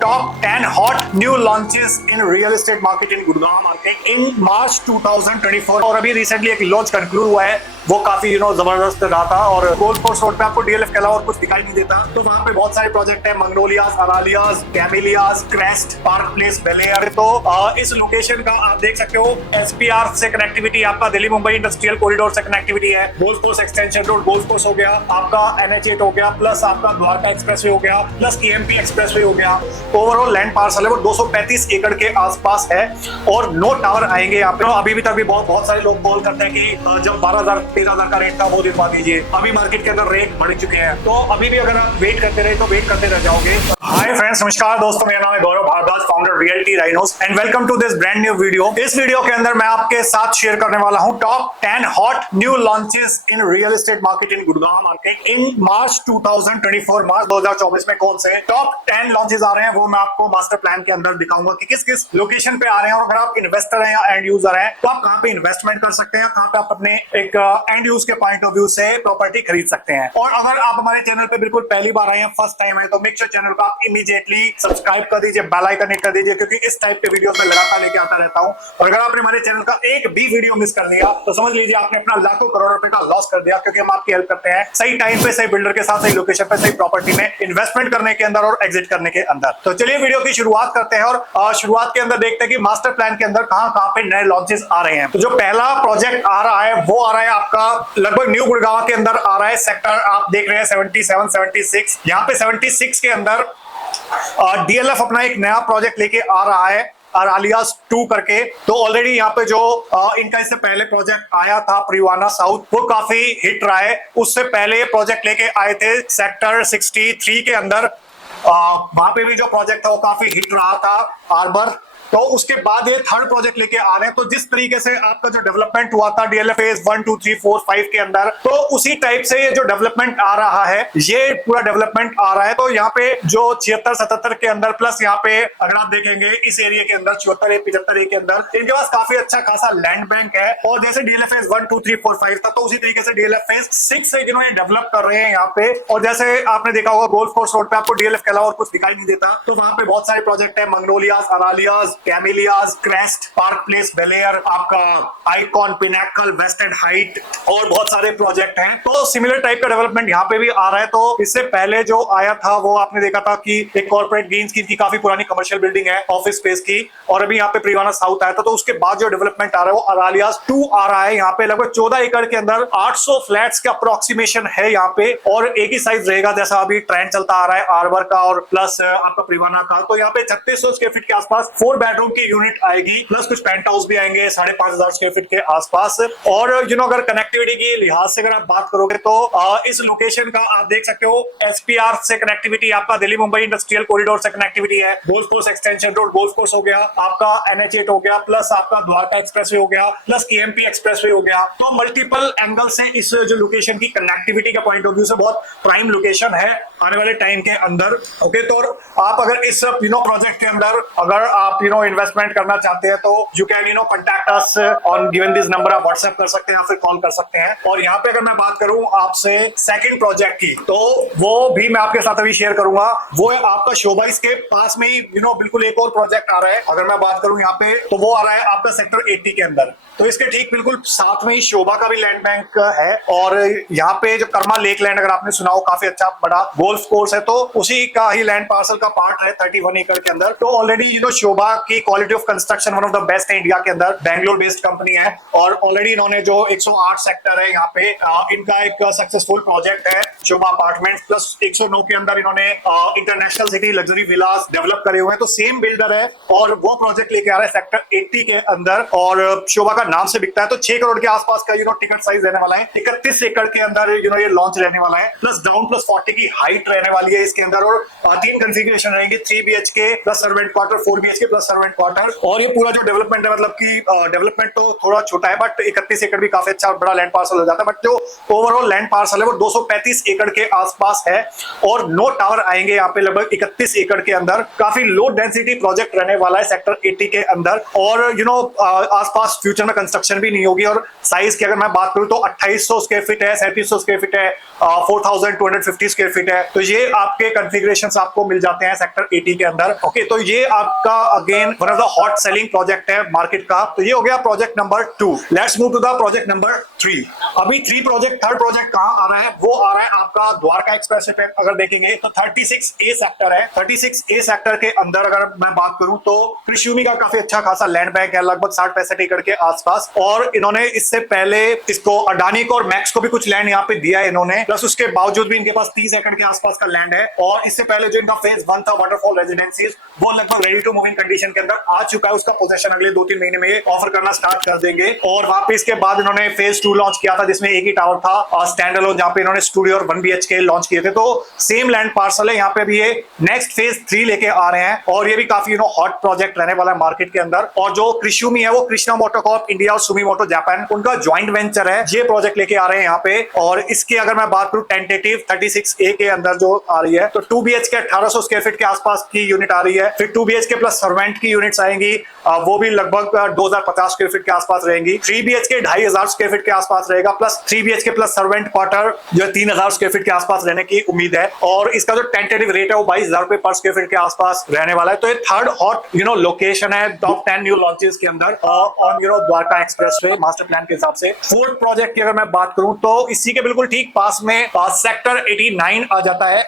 Top 10 hot new launches in real estate market in Gurgaon market in March 2024। और अभी recently एक launch conclude हुआ है, वो काफी जबरदस्त रहा था। और गोल्फ कोर्स रोड पे आपको डीएलएफ के अलावा और कुछ दिखाई नहीं देता, तो वहाँ पे बहुत सारे प्रोजेक्ट है, Magnolias, Aralias, Camellias, Crest, Park Place, Belair. तो इस लोकेशन का आप देख सकते हो एसपीआर से कनेक्टिविटी, आपका दिल्ली मुंबई इंडस्ट्रियल कॉरिडोर से कनेक्टिविटी है, golf course extension road, golf course हो गया, आपका NH8 हो गया, प्लस आपका द्वारका एक्सप्रेसवे हो गया, प्लस केएमपी एक्सप्रेसवे हो गया। ओवरऑल लैंड पार्सल है वो 235 एकड़ के आसपास है और 9 टावर आएंगे यहाँ पे। अभी तक भी बहुत सारे लोग कॉल करते हैं कि जब 12,000-13,000 का रेट था वो दिलवा दीजिए। अभी मार्केट के अंदर रेट बढ़ चुके हैं, तो अभी भी अगर आप वेट करते रहे तो वेट करते रह जाओगे। हाय फ्रेंड्स, नमस्कार दोस्तों, मेरा नाम है Gaurav Bhardwaj, founder realty rhinos, and welcome to this brand new video. इस वीडियो के अंदर मैं आपके साथ शेयर करने वाला हूँ top 10 hot new launches in real estate market in Gurgaon market in March 2024। March 2024 में कौन से टॉप 10 लॉन्चेस आ रहे हैं वो मैं आपको मास्टर प्लान के अंदर दिखाऊंगा कि किस किस लोकेशन पे आ रहे हैं। और अगर आप इन्वेस्टर हैं या एंड यूजर हैं तो आप कहाँ पे इन्वेस्टमेंट कर सकते हैं, कहाँ पे आप अपने एक एंड यूज के पॉइंट ऑफ व्यू से प्रॉपर्टी खरीद सकते हैं। और अगर आप हमारे चैनल पे बिल्कुल पहली बार आए हैं, फर्स्ट टाइम है, तो मेक श्योर चैनल को आप इमीडिएटली सब्सक्राइब कर दीजिए, बेल आइकन हिट कर दीजिए, क्योंकि इस टाइप के वीडियो में लगातार लेके आता रहता हूं। और अगर आपने हमारे चैनल का एक भी वीडियो मिस कर लिया तो समझ लीजिए आपने अपना लाखों करोड़ रुपए का लॉस कर दिया, क्योंकि हम आपकी हेल्प करते हैं सही टाइम पे, सही बिल्डर के साथ, सही लोकेशन पे, सही प्रॉपर्टी में इन्वेस्टमेंट करने के अंदर और एग्जिट करने के अंदर। तो चलिए वीडियो की शुरुआत करते हैं और शुरुआत के अंदर देखते हैं कि मास्टर प्लान के अंदर कहां कहां पे नए लॉन्चेस आ रहे हैं। तो जो पहला प्रोजेक्ट आ रहा है वो आ रहा है आपका लगभग न्यू गुड़गांव के अंदर आ रहा है। सेक्टर आप देख रहे हैं 77, 76। यहाँ पे 76 के अंदर डीएलएफ अपना एक नया प्रोजेक्ट लेके आ रहा है, अरालियाज 2 करके। तो ऑलरेडी यहाँ पे जो इनका इससे पहले प्रोजेक्ट आया था प्रिवाना साउथ, वो काफी हिट रहा है। उससे पहले प्रोजेक्ट लेके आए थे सेक्टर 63 के अंदर, वहां पे भी जो प्रोजेक्ट था वो काफी हिट रहा था, आर्बर। तो उसके बाद ये थर्ड प्रोजेक्ट लेके आ रहे हैं। तो जिस तरीके से आपका जो डेवलपमेंट हुआ था डीएलएफ फेज 1, 2, 3, 4, 5 के अंदर, तो उसी टाइप से ये जो डेवलपमेंट आ रहा है, ये पूरा डेवलपमेंट आ रहा है। तो यहाँ पे जो 76-77 के अंदर, प्लस यहाँ पे अगर आप देखेंगे इस एरिया के अंदर 74-75 के अंदर इनके पास काफी अच्छा खासा लैंड बैंक है। और जैसे डीएलएफ फेज 1, 2, 3, 4, 5 था, तो उसी तरीके से डीएलएफ फेज 6 से जिन्होंने डेवलप कर रहे हैं यहाँ पे। और जैसे आपने देखा होगा गोल्फ कोर्स रोड पे आपको डीएलएफ के अलावा और कुछ दिखाई नहीं देता, तो वहां पे बहुत सारे प्रोजेक्ट है, Magnolias, Aralias, Camellias, Crest, Park Place, Belaire, आपका Icon, Pinnacle, West End Height, और बहुत सारे प्रोजेक्ट हैं। तो सिमिलर टाइप का डेवलपमेंट यहाँ पे भी आ रहा है। तो इससे पहले जो आया था वो आपने देखा था कि एक कॉर्पोरेट ग्रीन स्कीम की काफी पुरानी कमर्शियल बिल्डिंग है ऑफिस स्पेस की, और अभी यहाँ पे प्रिवाना साउथ आया था। तो उसके बाद जो डेवलपमेंट आ रहा है वो अरालियाज 2 आ रहा है। यहाँ पे लगभग 14 एकड़ के अंदर 800 फ्लैट्स का अप्रोक्सीमेशन है यहाँ पे, और एक ही साइज रहेगा जैसा अभी ट्रेंड चलता आ रहा है आर्बर का और प्लस आपका प्रिवाना का। तो यहाँ पे 3600 स्क्वायर फीट के आसपास 4 बेडरूम की यूनिट आएगी, प्लस कुछ पेंट हाउस भी आएंगे 5,500 स्क्वायर फीट के आसपास। और अगर कनेक्टिविटी की लिहाज से अगर आप बात करोगे तो इस लोकेशन का आप देख सकते हो एसपीआर से कनेक्टिविटी, आपका दिल्ली मुंबई इंडस्ट्रियल कॉरिडोर से कनेक्टिविटी है, golf course extension road, golf course हो गया, आपका NH8 हो गया, प्लस आपका द्वारका एक्सप्रेसवे हो गया, प्लस केएमपी एक्सप्रेसवे हो गया। तो मल्टीपल एंगल से इस जो लोकेशन की कनेक्टिविटी का पॉइंट ऑफ व्यू से बहुत प्राइम लोकेशन है आने वाले टाइम के अंदर। ओके, तो आप अगर इस प्रोजेक्ट के अंदर अगर आप इन्वेस्टमेंट करना चाहते हैं तो you can contact us on given this number. आप व्हाट्सएप कर सकते हैं या फिर कॉल कर सकते हैं। और यहाँ पे अगर मैं बात करूं आपसे सेकंड प्रोजेक्ट की, तो वो भी मैं आपके साथ अभी शेयर करूंगा। वो है आपका शोभाइस के पास में ही बिल्कुल एक और प्रोजेक्ट आ रहा है। अगर मैं बात करूं यहाँ पे तो वो आ रहा है आपका सेक्टर 80 के अंदर। तो इसके ठीक बिल्कुल साथ में ही शोभा का भी लैंड बैंक है। और यहाँ पे जो कर्मा लेक लैंड अगर आपने सुना हो, काफी अच्छा बड़ा गोल्फ कोर्स है, तो उसी का ही लैंड पार्सल का पार्ट है 31 एकड़ के अंदर। तो ऑलरेडी शोभा की quality of construction one of the best है इंडिया के अंदर, बैंगलोर बेस्ड कंपनी है। और ऑलरेडी इन्होंने जो 108 सेक्टर है यहाँ पे इनका एक सक्सेसफुल प्रोजेक्ट है शोभा अपार्टमेंट, प्लस 109 के अंदर इन्होंने इंटरनेशनल सिटी लग्जरी विलास डेवलप करे हुए हैं। तो सेम बिल्डर है और वो प्रोजेक्ट लेके आ रहा है सेक्टर 80 के अंदर, और शोभा का नाम से बिकता है। तो 6 करोड़ के आसपास का टिकट साइज रहने वाला है, 31 एकड़ के अंदर ये लॉन्च रहने वाला है, प्लस ग्राउंड प्लस 40 की हाइट रहने वाली है इसके अंदर। और 3 कॉन्फ़िगरेशन रहेंगी, 3 BHK plus servant quarter, 4 BHK plus servant quarter. और ये पूरा जो डेवलपमेंट है, मतलब कि डेवलपमेंट तो थोड़ा छोटा है, बट 31 एकड़ भी काफी अच्छा बड़ा लैंड पार्सल हो जाता है। बट जो ओवरऑल लैंड पार्सल है वो 235 एकड़ के आसपास है, और 9 टावर आएंगे यहाँ पे लगभग 31 एकड़ के अंदर। काफी लो डेंसिटी प्रोजेक्ट रहने वाला है सेक्टर 80 के अंदर। और आसपास फ्यूचर में कंस्ट्रक्शन भी नहीं होगी। और साइज की अगर मैं बात करूं तो 2800 स्क्वायर फीट है, 3700 स्क्वायर फीट है, 4250 स्क्वायर फीट है। तो ये आपके कॉन्फ़िगरेशंस आपको मिल जाते हैं सेक्टर 80 के अंदर। ओके, तो ये आपका again one of the hot selling project है मार्केट का। तो ये हो गया project number 2। Let's move to the project number 3। अभी थर्ड प्रोजेक्ट कहां आ रहा है? वो आ रहा है आपका द्वारका एक्सप्रेसवे पे। अगर देखेंगे तो 36A सेक्टर है। 36A सेक्टर के अंदर अगर मैं बात करूं तो कृषि का काफी अच्छा खासा लैंड बैंक है, लगभग 60-65 एकड़ के आसपास। और इन्होंने इससे पहले इसको अडानी को और मैक्स को भी कुछ लैंड यहाँ पे दिया है इन्होंने, प्लस उसके बावजूद भी इनके पास 30 एकड़ के आसपास का लैंड है। और इससे पहले जो इनका फेज 1 था वाटरफॉल रेजिडेंसीज, वो लगभग ready to move in condition के अंदर आ चुका है। उसका पोजीशन अगले 2-3 महीने में ऑफर करना स्टार्ट कर देंगे। और वहां पे इसके बाद इन्होंने फेज 2 लॉन्च किया था, जिसमें एक ही टावर था स्टैंड अलोन, जहां पे इन्होंने स्टूडियो और 1 BHK लॉन्च किए थे। तो सेम लैंड पार्सल है यहाँ पे भी। ये नेक्स्ट फेज 3 लेके आ रहे हैं और ये भी काफी हॉट प्रोजेक्ट रहने वाला है मार्केट के अंदर। और जो कृषि है वो कृष्णा मोटोकॉर्प इंडिया और सुमीमोटो जापान, उनका ज्वाइंट वेंचर है। ये प्रोजेक्ट लेके आ रहे हैं यहाँ पे। और इसके अगर मैं बात करूं टेंटेटिव 36A के अंदर जो आ रही है, तो 2 BHK 1800 स्क्वायर फीट के आसपास की यूनिट आ रही है। फिर 2 BHK प्लस सर्वेंट की यूनिट्स आएंगी, वो भी लगभग 2050 स्क्वायर फीट के आसपास रहेंगी। 3 BHK 2500 स्क्वायर फीट के आसपास रहेगा, plus 3 BHK plus servant quarter जो 3000 स्क्वायर फीट के आसपास रहने की उम्मीद है। और इसका जो टेंटेटिव रेट है वो 22,000 रुपए पर स्क्वायर फीट के आसपास रहने वाला है। तो ये थर्ड हॉट लोकेशन है टॉप 10 न्यू लॉन्चेस के अंदर on Dwarka expressway master plan के हिसाब से। फोर्थ प्रोजेक्ट की अगर मैं बात करूं तो इसी के बिल्कुल ठीक पास में सेक्टर 89 आ जाता है।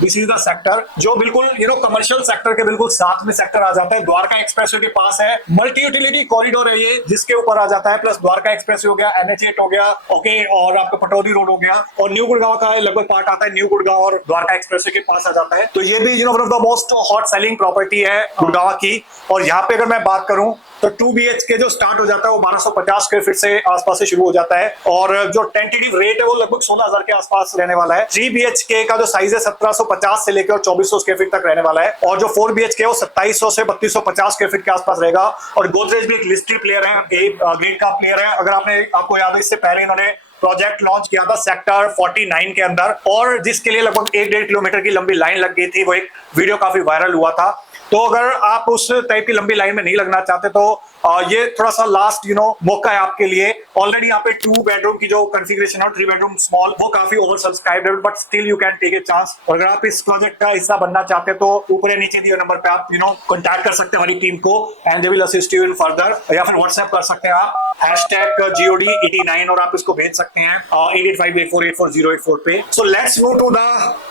दिस इज द सेक्टर जो बिल्कुल कमर्शियल सेक्टर के बिल्कुल साथ में सेक्टर आ जाता है। द्वारका एक्सप्रेसवे के पास है, मल्टी यूटिलिटी कॉरिडोर है ये, जिसके ऊपर आ जाता है। प्लस द्वारका एक्सप्रेसवे हो गया, NH8 हो गया, ओके, और आपका पटौदी रोड हो गया, और न्यू गुड़गांव का लगभग पार्ट आता है। न्यू गुड़गांव और द्वारका एक्सप्रेसवे के पास आ जाता है। तो ये भी one of the most hot selling property है गुड़गांव की। और यहाँ पे अगर मैं बात करूं तो 2 BHK जो स्टार्ट हो जाता है वो 1250 स्क्वायर फीट से आसपास से शुरू हो जाता है। और जो टेंटेटिव रेट है वो लगभग 16,000 के आसपास रहने वाला है। 3 BHK का जो साइज है 1750 से लेकर 2400 स्क्वायर फीट तक रहने वाला है। और जो 4 BHK है वो 2700 से 3250 स्क्वायर फीट के आसपास रहेगा। और गोदरेज भी एक लिस्टेड प्लेयर है, एक ग्रेड का प्लेयर है। अगर आपको याद है, इससे पहले इन्होंने प्रोजेक्ट लॉन्च किया था सेक्टर 49 के अंदर, और जिसके लिए लगभग 1-1.5 किलोमीटर की लंबी लाइन लग गई थी। वो एक वीडियो काफी वायरल हुआ था। तो अगर आप उस टाइप की लंबी लाइन में नहीं लगना चाहते तो ये थोड़ा सा लास्ट मौका है आपके लिए। ऑलरेडी यहाँ पे 2 बेडरूम की जो कॉन्फ़िगरेशन है, 3 बेडरूम स्मॉल, वो काफी ओवर सब्सक्राइब्ड है, but still you can take a chance. और अगर आप इस प्रोजेक्ट का हिस्सा बनना चाहते हैं तो ऊपर या नीचे दिए नंबर पे आप कॉन्टैक्ट कर सकते हैं हमारी टीम को, and they will assist you in further. या फिर व्हाट्सएप कर सकते हैं आप #GOD89 और आप इसको भेज सकते हैं 8858484084 पे। So let's go to the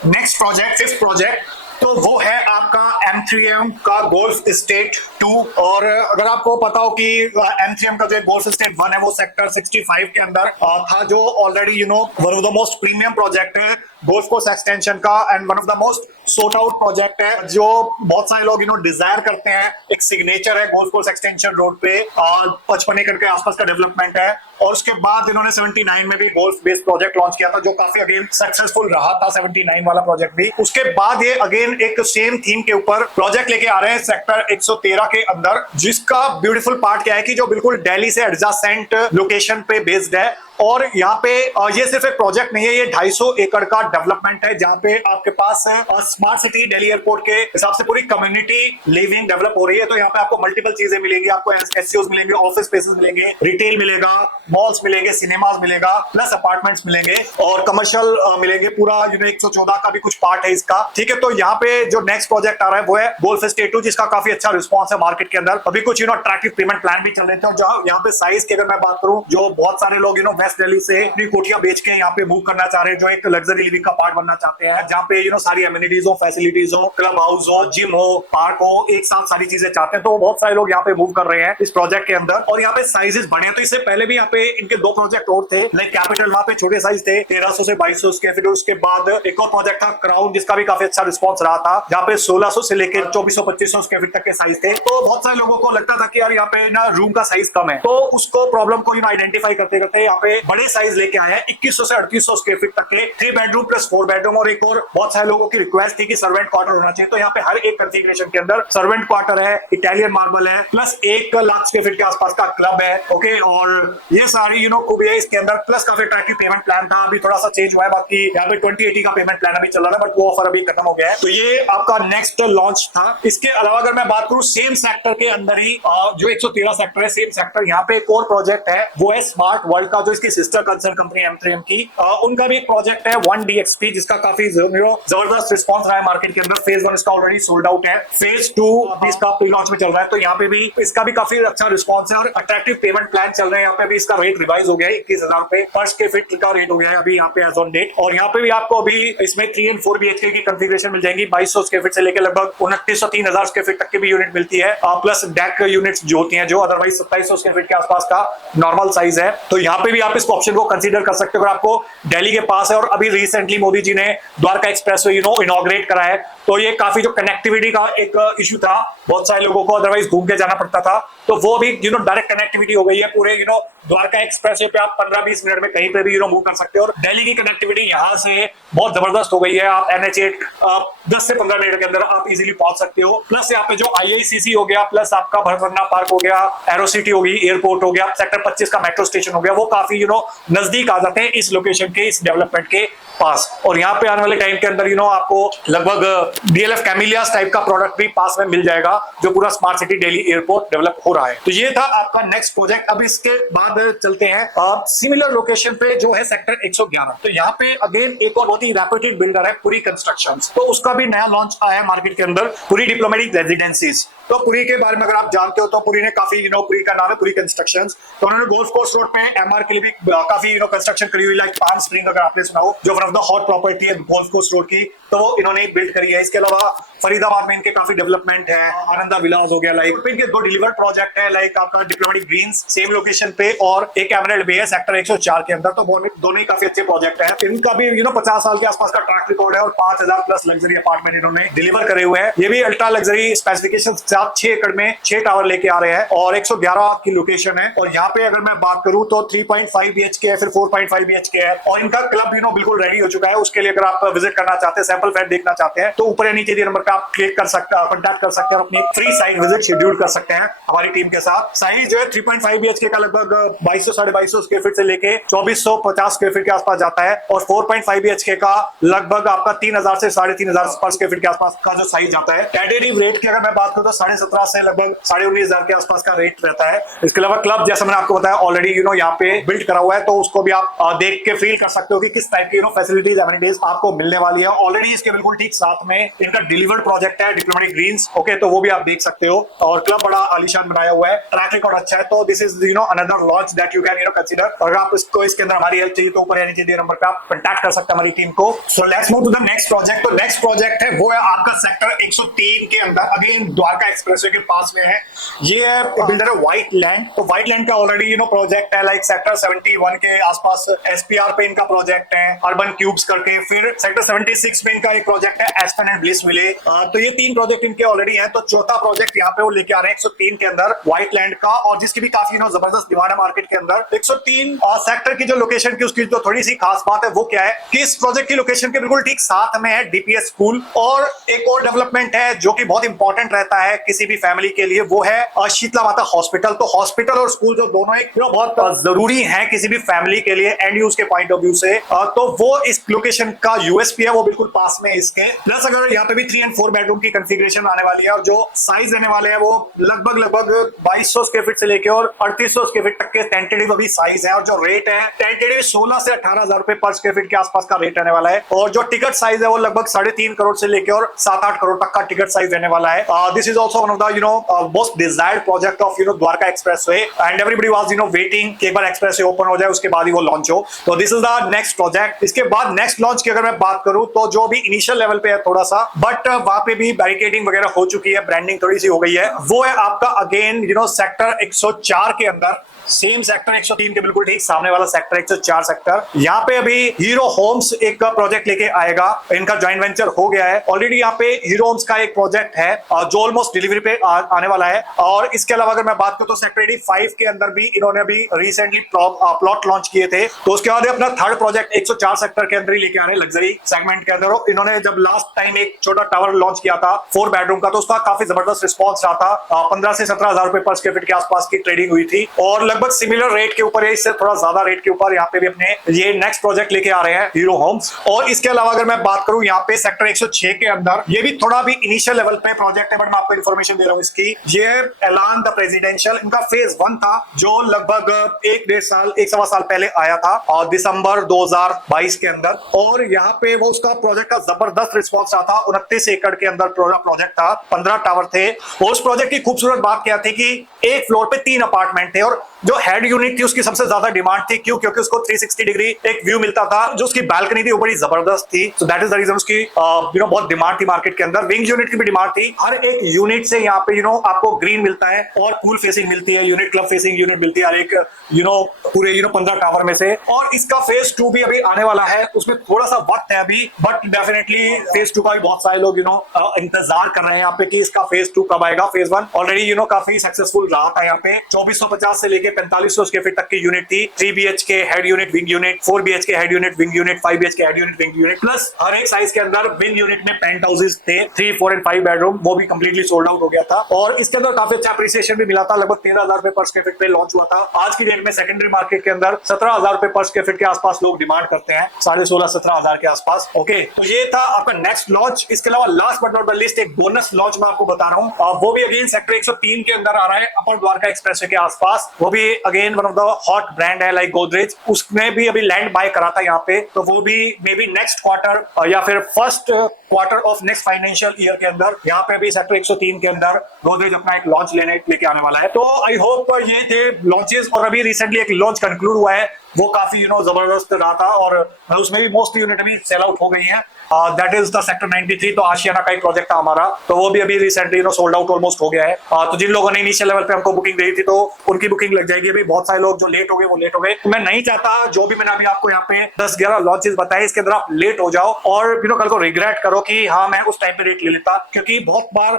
next project, fifth project. तो वो है आपका M3M का गोल्फ एस्टेट 2। और अगर आपको पता हो कि M3M का जो गोल्फ एस्टेट 1 है वो सेक्टर 65 के अंदर था, जो already one of the most premium project है गोल्फ कोर्स एक्सटेंशन का, and one of the most sought out project है जो बहुत सारे लोग डिजायर करते हैं। एक सिग्नेचर है गोल्फ कोर्स एक्सटेंशन रोड पे, 55 एकड़ के आसपास का डेवलपमेंट है। और उसके बाद इन्होंने 79 में भी गोल्फ बेस्ड प्रोजेक्ट लॉन्च किया था, जो काफी अगेन सक्सेसफुल रहा था 79 वाला प्रोजेक्ट भी। उसके बाद ये अगेन एक सेम थीम के ऊपर प्रोजेक्ट लेके आ रहे हैं सेक्टर 113 के अंदर, जिसका ब्यूटीफुल पार्ट क्या है कि जो बिल्कुल दिल्ली से एडजेसेंट लोकेशन पे बेस्ड है। और यहाँ पे ये सिर्फ एक प्रोजेक्ट नहीं है, ये 250 एकड़ का डेवलपमेंट है, जहाँ पे आपके पास स्मार्ट सिटी दिल्ली एयरपोर्ट के हिसाब से पूरी कम्युनिटी लिविंग डेवलप हो रही है। तो यहाँ पे आपको मल्टीपल चीजें मिलेंगी, आपको SCOs मिलेंगे, ऑफिस स्पेसेस मिलेंगे, रिटेल मिलेगा, मॉल्स मिलेंगे, सिनेमाज मिलेगा, प्लस अपार्टमेंट्स मिलेंगे और कमर्शियल मिलेंगे। पूरा 114 का भी कुछ पार्ट है इसका, ठीक है। तो यहाँ पे जो नेक्स्ट प्रोजेक्ट आ रहा है वो है गोल्फ एस्टेट 2, जिसका काफी अच्छा रिस्पॉन्स है मार्केट के अंदर। अभी कुछ अट्रैक्टिव पेमेंट प्लान भी चल रहे थे। और यहाँ पे साइज की अगर मैं बात करूँ, जो बहुत सारे लोग वेस्ट दिल्ली से अपनी कोठियां बेच के यहाँ पे मूव करना चाह रहे हैं, जो एक लग्जरी लिविंग का पार्ट बनना चाहते हैं, जहाँ पे सारी एमिनिटीज हो, फैसिलिटीज हो, क्लब हाउस हो, जिम हो, पार्क हो, एक साथ सारी चीजें चाहते हैं। तो बहुत सारे लोग यहाँ पे मूव कर रहे हैं इस प्रोजेक्ट के अंदर। और यहाँ पे साइजेस बड़े हैं। तो इससे पहले भी यहाँ पे इनके 2 प्रोजेक्ट और थे, लाइक कैपिटल, वहां पे छोटे साइज थे 1300 से 2200 स्क्वायर फीट। उसके बाद एक और प्रोजेक्ट था क्राउन, जिसका भी काफी अच्छा रिस्पॉन्स रहा था, जहाँ पे 1600 से लेकर 2400-2500 स्क्वायर फीट तक के साइज थे। तो बहुत सारे लोगों को लगता था कि यार यहाँ पे रूम का साइज कम है, तो उसको प्रॉब्लम को आइडेंटिफाई करते करते यहाँ पे बड़े साइज लेके आए हैं, 2100 से 3800 स्क्वायर फीट तक के 3 बेडरूम प्लस 4 बेडरूम। और एक और बहुत सारे लोगों की रिक्वेस्ट थी कि सर्वेंट क्वार्टर होना चाहिए, तो यहाँ पे हर एक कॉन्फ़िगरेशन के अंदर सर्वेंट क्वार्टर है, इटालियन मार्बल है, प्लस 1 लाख स्क्वायर फीट के आसपास का क्लब है, ओके। और ये सारी खूबी है इसके अंदर, प्लस काफी अट्रैक्टिव पेमेंट प्लान था। अभी थोड़ा सा चेंज हुआ है, बाकी यहाँ पे 2080 का पेमेंट प्लान अभी चल रहा है, बट वो ऑफर अभी खत्म हो गया है। तो ये आपका नेक्स्ट लॉन्च था। इसके अलावा अगर मैं बात करूं सेम सेक्टर के अंदर ही जो 113 सेक्टर है, सेम सेक्टर, यहाँ पे एक और प्रोजेक्ट है, वो है स्मार्ट वर्ल्ड का, जो इसकी इसकी सिस्टर कंसर्न कंपनी M3M की, उनका भी एक प्रोजेक्ट है 1DXP, जिसका काफी जबरदस्त रिस्पॉन्स रहा है मार्केट के अंदर। फेज 1 इसका ऑलरेडी सोल्ड आउट है, फेज 2 इसका प्री लॉन्च में चल रहा है, तो यहाँ पे भी इसका भी काफी अच्छा रिस्पॉन्स है और अट्रैक्टिव पेमेंट प्लान चल रहे हैं। यहाँ पे भी इसका रेट रिवाइज हो गया है, 21,000 रुपए पर स्क्वायर फीट का रेट हो गया है अभी यहाँ पे एज ऑन डेट। और यहाँ पे भी आपको अभी इसमें 3 and 4 BHK की कंफिगरेशन मिल जाएगी, 2200 स्क्वायर फीट से लेकर लगभग 2900 3000 स्क्वायर फीट तक की भी यूनिट मिलती है, प्लस डेक यूनिट्स जो होती हैं, जो अदरवाइज 2700 स्क्वायर फीट के आसपास का नॉर्मल साइज है। तो यहाँ पे भी आप इस ऑप्शन को कंसीडर कर सकते हो अगर आपको दिल्ली के पास है। और अभी रिसेंटली मोदी जी ने द्वारका एक्सप्रेसवे इनॉग्रेट करा है, तो ये काफी जो कनेक्टिविटी का एक इशू था, बहुत सारे लोगों को अदरवाइज घूम के जाना पड़ता था, तो वो भी डायरेक्ट कनेक्टिविटी हो गई है पूरे द्वारका एक्सप्रेसवे पे। आप 15-20 मिनट में कहीं पे भी मूव कर सकते हो। और दिल्ली की कनेक्टिविटी यहाँ से बहुत जबरदस्त हो गई है। आप NH8 10 से 15 मिनट के अंदर आप इजीली पहुंच सकते हो। प्लस यहाँ पे जो IICC हो गया, प्लस आपका भरतन्ना पार्क हो गया, एरोसिटी होगी, एयरपोर्ट हो गया, सेक्टर 25 का मेट्रो स्टेशन हो गया, वो काफी नजदीक आ जाते हैं इस लोकेशन के, इस डेवलपमेंट के पास। और यहाँ पे आने वाले टाइम के अंदर आपको लगभग DLF कैमिलियास टाइप का प्रोडक्ट भी पास में मिल जाएगा, जो पूरा smart city Delhi airport develop हो रहा है। तो ये था आपका नेक्स्ट प्रोजेक्ट। अब इसके बाद चलते हैं सिमिलर लोकेशन पे जो है सेक्टर 111। तो यहाँ पे अगेन एक और बहुत ही रेप्यूटेड बिल्डर है पुरी कंस्ट्रक्शंस, तो उसका भी नया लॉन्च आया है मार्केट के अंदर, पुरी डिप्लोमेटिक रेजिडेंसीज। तो पुरी के बारे में अगर आप जानते हो तो पुरी ने काफी पुरी का नाम है पुरी कंस्ट्रक्शंस, तो उन्होंने गोल्फ कोर्स रोड पे MR के लिए भी काफी कंस्ट्रक्शन करी हुई, लाइक पाम स्प्रिंग अगर आपने सुना हो, जो one of the hot property है गोल्फ कोर्स रोड की, तो वो इन्होंने बिल्ड करी है। इसके अलावा फरीदाबाद में इनके काफी डेवलपमेंट है, आनंदा विलास हो गया, लाइक इनके 2 डिलीवर्ड प्रोजेक्ट है, लाइक आपका डिप्लोमेटिक ग्रीन्स सेम लोकेशन पे और एक एमराल्ड बे है सेक्टर 104 के अंदर। तो दोनों ही काफी अच्छे प्रोजेक्ट है। इनका भी 50 साल के आसपास का ट्रैक रिकॉर्ड है और 5000 प्लस लग्जरी अपार्टमेंट इन्होंने डिलीवर करे हुए हैं। ये भी अल्ट्रा लग्जरी स्पेसिफिकेशन के साथ 6 एकड़ में 6 टावर लेके आ रहे हैं और 111 की लोकेशन है। और यहाँ पे अगर मैं बात करूं तो 3.5 BHK है, फिर 4.5 BHK है, और इनका क्लब बिल्कुल रेडी हो चुका है। उसके लिए अगर आप विजिट करना चाहते हैं, सैंपल फ्लैट देखना चाहते हैं, तो ऊपर या नीचे दिए नंबर का आप क्लिक कर सकते हैं, कॉन्टैक्ट कर सकते हैं और अपनी फ्री साइट विजिट शेड्यूल कर सकते हैं हमारी टीम के साथ। साइज जो है 3.5 BHK का लगभग 2200 2250 स्क्वायर फीट से लेके 2450 स्क्वायर फीट के आसपास जाता है, और 4.5 BHK का लगभग आपका 3000 से 3500 पर स्क्वायर फीट के आसपास का जो साइज जाता है। टेंटेटिव रेट की अगर मैं बात करूं तो 17.5 से लगभग 19,500 के आसपास का रेट रहता है। इसके अलावा क्लब जैसा मैंने आपको बताया ऑलरेडी यहाँ पे बिल्ड करा हुआ है, तो उसको भी आप देख के फील कर सकते हो कि किस टाइप की फैसिलिटीज एमिनिटीज आपको मिलने वाली है। ऑलरेडी इसके बिल्कुल ठीक साथ में इनका डिलीवर्ड प्रोजेक्ट है डिप्लोमेटिक ग्रीन्स, ओके, तो वो भी आप देख सकते हो। और क्लब बड़ा आलीशान बनाया हुआ है, ट्रैक रिकॉर्ड अच्छा है, तो this is another launch that you can consider. अगर आप इसको इसके अंदर हमारी हेल्प चाहिए तो ऊपर या नीचे दिए नंबर पे आप कांटेक्ट कर सकते हैं हमारी टीम को। So let's move to the next project. तो नेक्स्ट प्रोजेक्ट है वो है आपका सेक्टर 103 के अंदर, अगेन द्वारका एक्सप्रेसवे के पास में है। ये है बिल्डर है व्हाइट लैंड। तो व्हाइट लैंड का ऑलरेडी प्रोजेक्ट है, लाइक सेक्टर 71 के आसपास SPR पे इनका प्रोजेक्ट है, अर्बन क्यूब्स करके। फिर सेक्टर 76 में इनका एक प्रोजेक्ट है एस्पेन एंड ब्लिस विले। तो ये 3 प्रोजेक्ट इनके ऑलरेडी हैं। तो चौथा प्रोजेक्ट यहाँ पे वो लेके आ रहे हैं 103 के अंदर व्हाइट लैंड का, और जिसकी भी काफी जबरदस्त डिमांड है मार्केट के अंदर। 103 सेक्टर की जो लोकेशन की उसकी जो थोड़ी सी खास बात है वो क्या है कि इस प्रोजेक्ट की लोकेशन के बिल्कुल ठीक साथ में है DPS स्कूल, और एक और डेवलपमेंट है जो कि बहुत इंपॉर्टेंट रहता है किसी भी फैमिली के लिए, वो है शीतला माता हॉस्पिटल। तो हॉस्पिटल और स्कूल जो दोनों एक बहुत जरूरी है किसी भी फैमिली के लिए एंड यूज के पॉइंट ऑफ व्यू से, तो वो इस लोकेशन का USP है, वो बिल्कुल पास में इसके। प्लस अगर यहाँ पे भी 3 and 4 बेडरूम की कंफिगरेशन आने वाली है, और जो साइज देने वाले हैं वो लगभग 2200 स्क्वायर फीट से लेके और 3800 स्क्वायर फीट तक के टेंटेटिव अभी साइज है। और जो रेट है टेंटेटिव 16 से 18,000 रुपए पर स्क्वायर फीट के आसपास का रेट रहने वाला है। और जो टिकट साइज है वो लगभग 3.5 करोड़ से लेके और 7-8 करोड़ तक का टिकट साइज रहने वाला है। This is also one of the most desired project of Dwarka expressway, and everybody was waiting कि एक बार एक्सप्रेसवे ओपन हो जाए उसके बाद ही वो लॉन्च हो। तो this is the next project. इसके बाद नेक्स्ट लॉन्च की अगर मैं बात करूं तो जो भी इनिशियल लेवल पे है थोड़ा सा, बट वहां पे भी बैरिकेडिंग वगैरह हो चुकी है, ब्रांडिंग थोड़ी सी हो गई है, वो है आपका अगेन सेक्टर 104 के अंदर, सेम सेक्टर 103 के बिल्कुल ठीक सामने वाला सेक्टर 104 सेक्टर। यहाँ पे अभी हीरो होम्स एक प्रोजेक्ट लेके आएगा, इनका जॉइंट वेंचर हो गया है ऑलरेडी। यहाँ पे हीरो होम्स का एक प्रोजेक्ट है जो ऑलमोस्ट डिलीवरी पे आने वाला है। और इसके अलावा अगर मैं बात करूं तो सेक्टर 85 के अंदर भी इन्होंने अभी रिसेंटली प्लॉट लॉन्च किए थे। तो उसके बाद अपना थर्ड प्रोजेक्ट 104 सेक्टर के अंदर ही लेके आ रहे हैं लग्जरी सेगमेंट के अंदर। इन्होंने जब लास्ट टाइम एक छोटा टावर लॉन्च किया था 4 बेडरूम का, तो उसका काफी जबरदस्त रिस्पॉन्स रहा था। 15 से 17 हजार रुपए पर स्क्वायर फीट के आसपास की ट्रेडिंग हुई थी और लगभग सिमिलर रेट के ऊपर, इससे थोड़ा ज्यादा रेट के ऊपर यहाँ पे भी अपने ये नेक्स्ट प्रोजेक्ट लेके आ रहे हैं हीरो होम्स। और इसके अलावा अगर मैं बात करूं यहाँ पे सेक्टर 106 के अंदर, ये भी थोड़ा भी इनिशियल लेवल पे प्रोजेक्ट है, बट मैं आपको इन्फॉर्मेशन दे रहा हूँ इसकी। ये एलान द प्रेसिडेंशियल, इनका फेज 1 था जो लगभग 1.5 साल पहले आया था और दिसंबर 2022 के अंदर। और यहाँ पे वो उसका प्रोजेक्ट का जबरदस्त रिस्पॉन्स रहा था। 29 एकड़ के अंदर प्रोजेक्ट था, 15 टावर थे। और उस प्रोजेक्ट की खूबसूरत बात क्या थी कि एक फ्लोर पे 3 अपार्टमेंट थे और जो हेड यूनिट थी उसकी सबसे ज्यादा डिमांड थी। क्यों? क्योंकि उसको 360 डिग्री एक व्यू मिलता था। जो उसकी बालकनी थी वो बड़ी जबरदस्त थी, so that is the reason उसकी बहुत डिमांड थी मार्केट के अंदर। विंग यूनिट की भी डिमांड थी। हर एक यूनिट से यहाँ पे आपको ग्रीन मिलता है और पूल फेसिंग मिलती है, यूनिट क्लब फेसिंग यूनिट मिलती है हर एक पूरे 15 टावर में से। और इसका फेज 2 भी अभी आने वाला है, उसमें थोड़ा सा वक्त है अभी, बट डेफिनेटली फेज 2 का भी बहुत सारे लोग इंतजार कर रहे हैं यहाँ पे कि इसका फेज 2 कब आएगा। फेज 1 ऑलरेडी काफी सक्सेसफुल रहा था। यहाँ पे 2450 से लेके 4500 स्क्वायर फीट तक की यूनिट थी। 3 BHK head unit wing unit, 4 BHK head unit wing unit, 5 BHK head unit wing unit, plus हर एक साइज के अंदर विंग यूनिट में पेंट हाउसेस थे 3, 4 एंड 5 बेडरूम, वो भी कंप्लीटली सोल्ड आउट हो गया था। और इसके अंदर काफी अच्छा अप्रिसिएशन भी मिला था। लगभग 13,000 रुपए पर स्क्वायर फीट पे लॉन्च हुआ था। आज की डेट में सेकेंडरी मार्केट के अंदर 17,000 रुपए पर स्क्वायर फीट के आसपास लोग डिमांड करते हैं, 16,500-17,000 के आसपास। ओके, तो ये था आपका नेक्स्ट लॉन्च। इसके अलावा last but not the least एक बोनस लॉन्च मैं आपको बता रहा हूँ, वो भी अगेन सेक्टर 103 के अंदर आ रहा है, अपर द्वारका एक्सप्रेसवे के आसपास। वो भी again one of the hot brand है लाइक गोदरेज, उसने भी अभी लैंड बाय करा था यहाँ पे। तो वो भी मे बी नेक्स्ट क्वार्टर या फिर first quarter of next financial year के अंदर यहाँ पे भी सेक्टर 103 के अंदर गोदरेज अपना एक लॉन्च लेके आने वाला है। तो आई होप ये थे लॉन्चेस। और अभी रिसेंटली एक लॉन्च कंक्लूड हुआ है, वो काफी जबरदस्त रहा था और उसमें भी मोस्ट यूनिट अभी सेल आउट हो गई है। दैट इज द सेक्टर 93, तो आशियाना का एक प्रोजेक्ट था हमारा, तो वो भी अभी रिसेंटली सोल्ड आउट ऑलमोस्ट हो गया है। तो जिन लोगों ने इनिशियल लेवल पे हमको बुकिंग दी थी तो उनकी बुकिंग लग जाएगी। अभी बहुत सारे लोग जो लेट हो गए वो लेट हो गए। तो मैं नहीं चाहता जो भी मैंने अभी आपको यहाँ पे 10-11 लॉन्चेस बताए इसके अंदर आप लेट हो जाओ और कल को रिग्रेट करो कि हाँ मैं उस टाइम पे रेट ले लेता। क्योंकि बहुत बार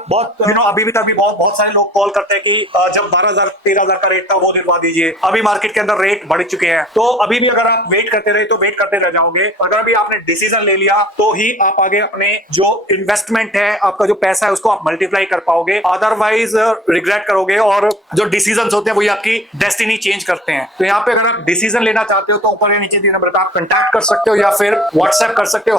अभी भी तक भी बहुत सारे लोग कॉल करते हैं कि जब 12,000-13,000 का रेट था वो दिलवा दीजिए। अभी मार्केट के अंदर रेट बढ़ चुके हैं, तो अभी भी अगर आप वेट करते रहे तो वेट करते रह जाओगे। अगर अभी आपने डिसीजन ले लिया तो ही आप आगे अपने जो इन्वेस्टमेंट है, आपका जो पैसा है उसको आप मल्टीप्लाई कर पाओगे, अदरवाइज रिग्रेट करोगे। और जो डिसीजंस होते हैं वही आपकी डेस्टिनी चेंज करते हैं। तो यहाँ पे अगर आप डिसीजन लेना चाहते हो तो ऊपर या नीचे दिए नंबर पे आप कांटेक्ट कर सकते हो या फिर व्हाट्सएप कर सकते हो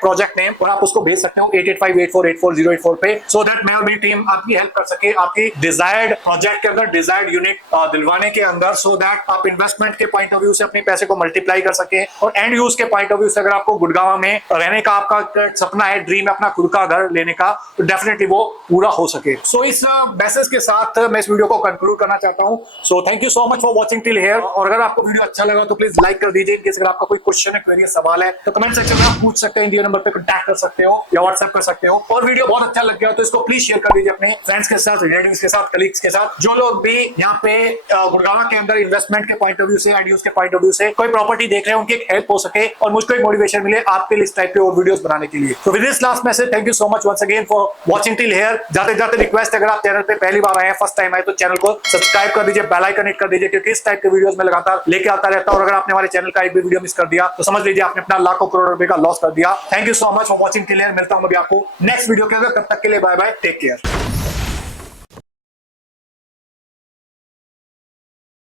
#प्रोजेक्ट नेम, और आप उसको भेज सकते हो 8858484084 पे, सो दैट मैं और मेरी टीम आपकी हेल्प कर सके आपकी डिजायर्ड प्रोजेक्ट के अंदर डिजायर्ड यूनिट दिलवाने के अंदर, सो दैट आप इन्वेस्टमेंट के पॉइंट ऑफ व्यू से अपने पैसे को मल्टीप्लाई कर सके और एंड यूज के पॉइंट ऑफ व्यू से अगर आपको गुड़गांव में रहने का आपका सपना है, ड्रीम है अपना खुद का घर लेने का, तो डेफिनेटली वो पूरा हो सके। सो इस मैसेज के साथ मैं इस वीडियो को कंक्लूड करना चाहता हूं। So thank you so much for watching till here. और अगर आपको वीडियो अच्छा लगा तो प्लीज लाइक कर दीजिए। अगर आपका कोई क्वेश्चन है, क्वेरी, सवाल है तो कमेंट सेक्शन में आप पूछ सकते हैं, दिए नंबर पे कांटेक्ट कर सकते हो या व्हाट्सएप कर सकते हो। और वीडियो बहुत अच्छा लग गया तो इसको प्लीज शेयर कर दीजिए अपने फ्रेंड्स के साथ, रिलेटिव्स के साथ, कलीग्स के साथ। जो लोग भी यहाँ पे गुड़गांव के अंदर इन्वेस्टमेंट के पॉइंट ऑफ व्यू से, आइडियाज के पॉइंट ऑफ व्यू से कोई प्रॉपर्टी देख रहे हैं, उनकी एक हेल्प हो सके और मुझको एक मोटिवेशन मिले आपके लिए इस टाइप के और वीडियोस बनाने के लिए। तो with this last message, thank you so much once again for watching till here. जाते जाते रिक्वेस्ट, अगर आप चैनल पे पहली बार आए हैं, फर्स्ट टाइम आए, तो चैनल को सब्सक्राइब कर दीजिए, बेल आइकन हिट कर दीजिए, क्योंकि इस टाइप के वीडियोस में लगातार लेके आता रहता हूं। और अगर आपने हमारे चैनल का एक भी वीडियो मिस कर दिया तो समझ लीजिए आपने अपना लाखों करोड़ रुपए का लॉस कर दिया। Thank you so much for watching till here. मिलता हूं अभी आपको नेक्स्ट वीडियो के अंदर, तब तक के लिए बाय बाय, टेक केयर।